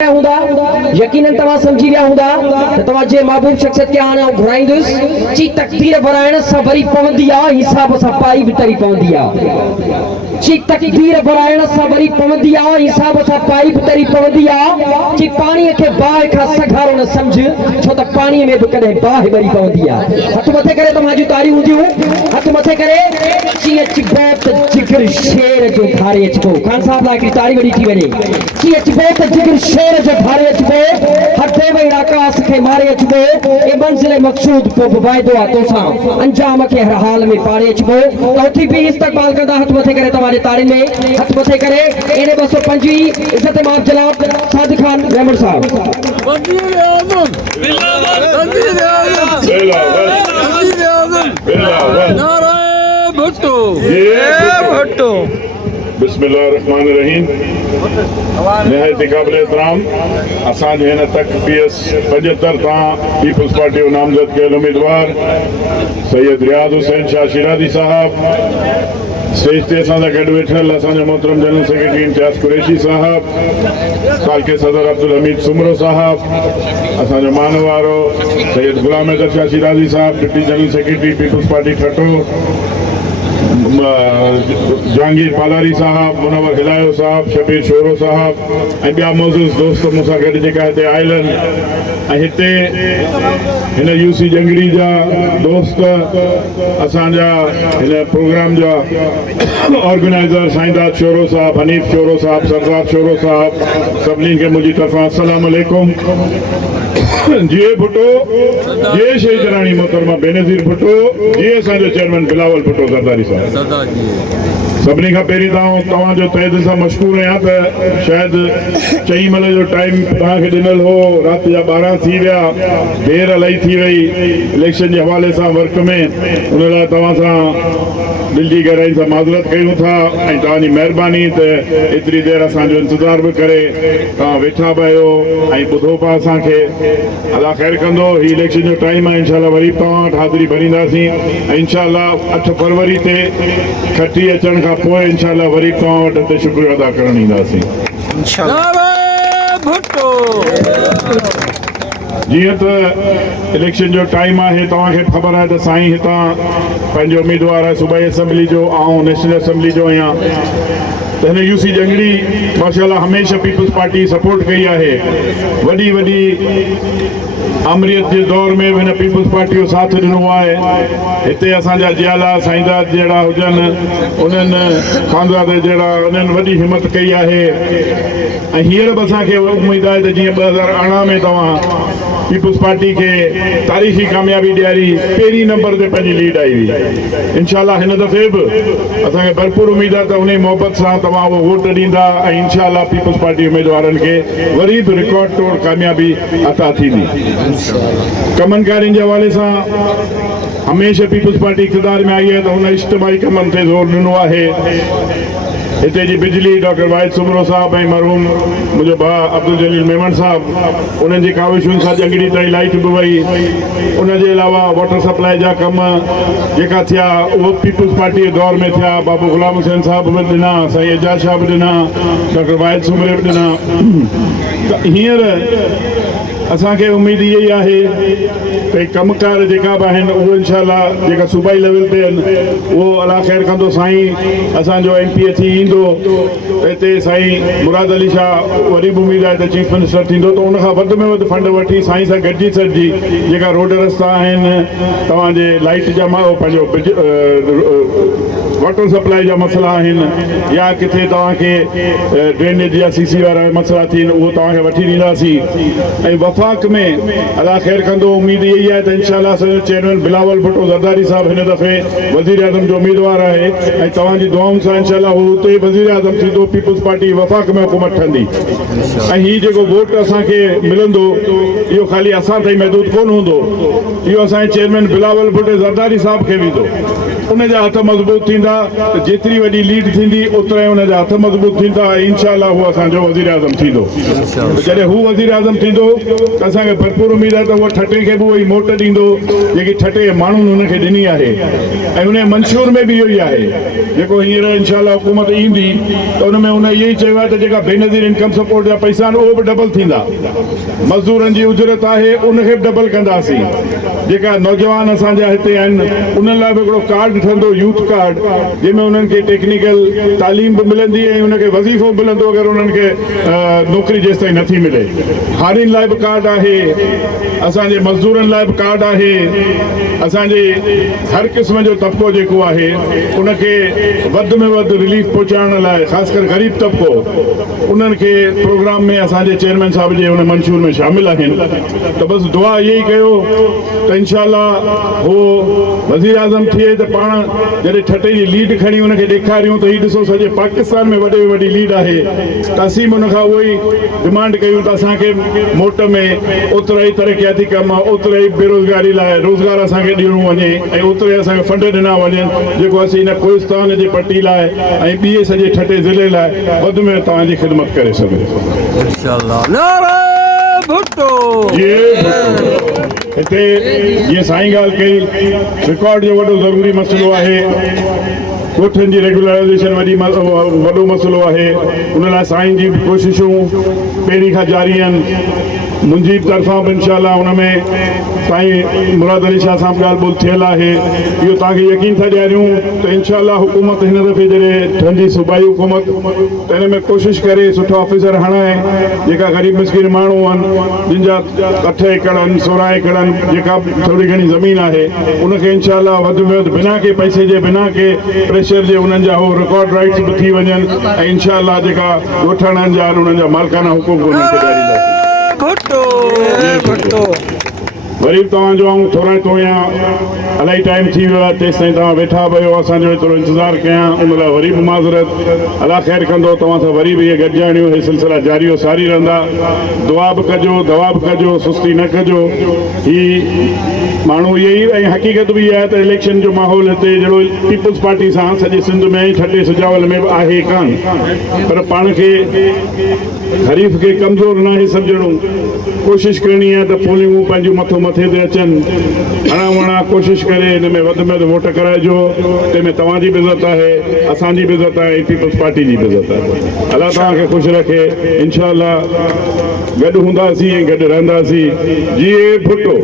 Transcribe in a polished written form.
यकीनन तव्हां समझी विया हूंदा त तव्हां जे महबूब शख्सियत खे हाणे घुराईंदुसि ची तकदीर भराइण सां वरी पवंदी आहे हिसाब सां पाई बि तरी पवंदी आहे ची तकदीर भराइण सां वरी पवंदी आहे हिसाब सां पाई बि तरी पवंदी आहे ची पाणीअ खे बाहि खां सघारो न सम्झ छो त पाणीअ में बि कॾहिं बाहि वरी पवंदी आहे हथ मथे करे तव्हां जूं तारियूं हूंदियूं हथ मथे करे ची अचबो त जिगर शेर जो धारे अचबो खान साहब लाइ हिकिड़ी तारी वॾी थी वञे ची अचबो त जिगर शेर जो धारे अचबो हथे वही आकाश खे मारे अचबो ए मंज़िल मक़सूद को बि वाइदो आहे तोसां अंजाम खे हर हाल में पाड़े अचबो त उथी बि इस्तक़बाल कंदा हथ मथे करे तव्हांजे तारियुनि में हथ मथे करे एने 225 इज़्ज़त माफ़ जनाब सादिक खान रहमत साहब वज़ीर आज़म वज़ीर आज़म नारा भुट्टो भुट्टो बिस्मिल्लाहिर्रहमानिर्रहीम निहायत काबिल एहतराम असांजे हिन तक PS 75 तां पीपल्स पार्टी जो नामज़द कयल उम्मीदवार सैयद रियाज़ हुसैन शाह शिराज़ी साहब स्टेज ते असां सां गॾु वेठल असांजा मोहतरम जनरल सेक्रेटरी इम्तियाज़ कुरैशी साहब सालके सदर अब्दुल हमीद सुमरो साहब असांजो मानव वारो Syed Ghulam Haider Shah Shirazi sahib deputy general secretary Peoples party खटो जहांगीर पालारी साहब मुनवर हिलायो साहब शबीर शोरो साहब ऐं ॿिया मौजूद दोस्त मूंसां गॾु जेका हिते आयल आहिनि ऐं हिते हिन UC जंगड़ी जा दोस्त असांजा हिन प्रोग्राम जा ऑर्गेनाइज़र साईंदाद शोरो साहब हनीफ शोरो साहब सरदार शोरो साहब सभिनी खे मुंहिंजी तरफ़ां अस्सलाम वालेकुम जी भुट्टो जी शेजरानी मोहतरमा बेनज़ीर भुट्टो जी असांजो चेयरमैन बिलावल भुट्टो ज़रदारी साहब सभिनी खां पहिरीं तव्हांजो तहे दिल सां मशकूर आहियां त शायदि चईं महिल जो टाइम तव्हांखे ॾिनल हो राति जा 12 थी विया देरि इलाही थी वई इलेक्शन जे हवाले सां वर्क में उन लाइ तव्हां सां दिलि जी गहराई सां माज़रत कयूं था ऐं तव्हांजी महिरबानी त एतिरी देरि असांजो इंतज़ार बि करे तव्हां वेठा बि आहियो ऐं ॿुधो पिया असांखे अलाह ख़ैर कंदो हीउ इलेक्शन जो टाइम आहे इंशाल्लाह वरी तव्हां वटि हाज़िरी भरींदासीं ऐं इंशाल्लाह 8 फरवरी ते खटी अचण खां पोइ इंशाल्लाह वरी तव्हां वटि हिते शुक्रिया अदा करणु ईंदासीं जीअं त इलेक्शन जो टाइम आहे तव्हांखे ख़बर आहे त साईं हितां पंहिंजो उम्मीदवार आहे सूबाई असेंबली जो ऐं नेशनल असेंबली जो आहियां त हिन UC जंगड़ी माशाल्लाह हमेशह पीपल्स पार्टी सपोर्ट कई आहे वॾी वॾी आमरीत जे दौर में बि हिन पीपल्स पार्टी जो साथ ॾिनो आहे हिते असांजा जियाला साईंदाद जहिड़ा हुजनि उन्हनि खानदाद जहिड़ा उन्हनि वॾी हिमत कई आहे ऐं हींअर बि असांखे उमेद आहे त जीअं 2018 में तव्हां पीपल्स पार्टी के तारीख़ी कामयाबी ॾियारी पहिरीं नंबर ते पंहिंजी लीड आई हुई इंशाल्लाह हिन दफ़े बि असांखे भरपूर उमेद आहे त उन मोहबत सां तव्हां उहो वोट ॾींदा ऐं इंशाल्लाह पीपल्स पार्टी उम्मीदवारनि खे वरी बि रिकॉर्ड तोड़ कामयाबी अता थींदी कमनि कारियुनि जे हवाले सां हमेशह पीपल्स पार्टी इक़्तिदार में आई आहे त हुन इज्तिमाही कमनि ते ज़ोर ॾिनो आहे हिते जी बिजली डॉक्टर वाहिद सुमरो साहब ऐं मरहूम मुंहिंजो भाउ अब्दुल जलील मेमन साहब उन्हनि जी काविशुनि सां जंगड़ी ताईं लाइट बि वई उनजे अलावा वाटर सप्लाई जा कम जेका थिया उहो पीपल्स पार्टी जे दौर में थिया बाबू गुलाम हुसैन साहब बि ॾिना साईं एजाज शाह बि ॾिना डॉक्टर वाहिद सुमरे बि ॾिना त हींअर असांखे उमेद इहा ई आहे भई कमकार जेका बि आहिनि उहो इंशाल्लाह जेका सूबाई लेवल ते आहिनि उहो अलाह ख़ैर कंदो साईं असांजो MP थी ईंदो त हिते साईं मुराद अली शाह वरी बि उमेद आहे त चीफ मिनिस्टर थींदो त उनखां वधि में वधि फंड वठी साईं सां गॾिजी सघिजी जेका रोड रस्ता आहिनि तव्हांजे लाइट जा पंहिंजो वाटर सप्लाई जा मसइला आहिनि या किथे तव्हांखे ड्रेनेज या CC वारा मसइला थियनि उहो तव्हांखे वठी ॾींदासीं ऐं वफ़ाक़ में अलाह ख़ैर कंदो उमेद इहा ई आहे त इंशाल्लाह असांजो चेयरमैन बिलावल भुट्टो ज़रदारी साहब हिन दफ़े वज़ीर आज़म जो उम्मीदवार आहे ऐं तव्हांजी दुआउनि सां इंशाल्लाह हू हुते वज़ीर आज़म थींदो पीपल्स पार्टी वफ़ाक़ में हुकूमत ठहंदी ऐं हीउ जेको वोट असांखे मिलंदो इहो ख़ाली असां ताईं महदूद कोन हूंदो इहो असांजे चेयरमैन बिलावल भुट्टो ज़रदारी साहब खे वेंदो उनजा हथ मज़बूत थींदा त जेतिरी वॾी लीड थींदी ओतिरा ई उनजा हथ मज़बूत थींदा इंशाअल्लाह हू असांजो वज़ीर आज़म थींदो जॾहिं हू वज़ीर आज़म थींदो त असांखे भरपूर उमेद आहे त उहो ठटे खे बि उहो ई मोट ॾींदो जेकी ठटे माण्हुनि हुनखे ॾिनी आहे ऐं उन मंशूर में बि इहो ई आहे जेको हींअर इंशाअल्लाह हुकूमत ईंदी त उन में उन इहो ई चयो आहे त जेका बेनज़ीर इनकम सपोर्ट जा पैसा आहिनि उहो बि डबल थींदा मज़दूरनि जी उजरत आहे उनखे बि डबल कंदासीं जेका नौजवान असांजा हिते आहिनि उन्हनि लाइ बि हिकिड़ो कार्ड ठहंदो यूथ कार्ड जंहिंमें उन्हनि खे टेक्निकल तालीम बि मिलंदी ऐं उनखे वज़ीफ़ो बि मिलंदो अगरि उन्हनि खे नौकिरी जेसि ताईं नथी मिले हारियुनि लाइ बि कार्ड आहे असांजे मज़दूरनि लाइ बि कार्ड आहे असांजे हर क़िस्म जो तबिको जेको आहे उनखे वधि में वधि रिलीफ पहुचाइण लाइ ख़ासि करे ग़रीब तबिको उन्हनि खे प्रोग्राम में असांजे चेयरमैन साहिब जे हुन मंशूर में शामिल आहिनि त बसि दुआ इहा ई कयो त इंशाअल्लाह हो वज़ीर आज़म थिए त पाण जॾहिं ठटे जी लीड खणी उनखे ॾेखारियूं त हीउ ॾिसो सॼे पाकिस्तान में वॾे में वॾी लीड आहे त असीं बि उनखां उहो ई डिमांड कयूं त असांखे मोट में ओतिरा ई तरक़ियाती कम ओतिरा ई बेरोज़गारी लाइ रोज़गार असांखे ॾियणो वञे ऐं ओतिरे असांखे फंड ॾिना वञनि जेको असीं हिन कोहिस्तान जे पट्टी लाइ ऐं ॿिए सॼे ठटे ज़िले लाइ वधि में तव्हांजी ख़िदमत करे सघूं हिते जीअं साईं ॻाल्हि कई रिकॉर्ड जो वॾो ज़रूरी मसइलो आहे कोठनि जी रेगुलराइज़ेशन वॾो मसइलो आहे उन लाइ साईं जी कोशिशूं पहिरीं खां जारी आहिनि मुंहिंजी तरफ़ां बि इंशाअल्लाह हुन में साईं मुराद अली शाह साहब ॻाल्हि ॿोल थियल आहे इहो तव्हांखे यकीन था ॾियारियूं त इंशाअल्लाह हुकूमत हिन दफ़े जॾहिं ठहंदी सूबाई हुकूमत त हिन में कोशिशि करे सुठा ऑफिसर हणाए जेका ग़रीब मिसकिन माण्हू आहिनि जिन जा 8 एकड़ आहिनि 16 एकड़ आहिनि जेका थोरी घणी ज़मीन आहे उनखे इंशाअल्लाह वधि में वधि बिना के पैसे जे बिना के प्रेशर जे उन्हनि जा उहो रिकॉर्ड राइट्स बि थी वञनि ऐं इंशाअल्लाह जेका ॻोठाणनि जा आहिनि उन्हनि जा मालिकाना हुकूक उन्हनि खे ॾियारींदासीं वरी बि तव्हांजो आऊं थोरा तो आहियां इलाही टाइम थी वियो आहे तेसि ताईं तव्हां वेठा पियो असांजो एतिरो इंतज़ारु कयां उन लाइ वरी बि माज़रत अलाह ख़ैरु कंदो तव्हां सां वरी बि इहे गॾिजाणियूं इहे सिलसिला जारी सारी रहंदा दुआ बि कजो दवा बि कजो सुस्ती न कजो ही माण्हू इहे ई ऐं हक़ीक़त बि इहा आहे त इलेक्शन जो माहौल हिते जहिड़ो पीपल्स पार्टी सां सॼे सिंध में ठटे सुजावल में बि आहे कान पर पाण खे हरीफ़ खे कमज़ोर न आहे सम्झणो कोशिशि करणी आहे त पोलिंगूं पंहिंजूं मथे ते अचनि हणा वणा कोशिशि करे हिन में वधि में वधि वोट कराइजो तंहिंमें तव्हांजी बि इज़त आहे असांजी बि इज़त आहे पीपल्स पार्टी जी बि इज़त आहे अलाह तव्हांखे ख़ुशि रखे इंशाअल्लाह गॾु हूंदासीं ऐं गॾु रहंदासीं जीए भुट्टो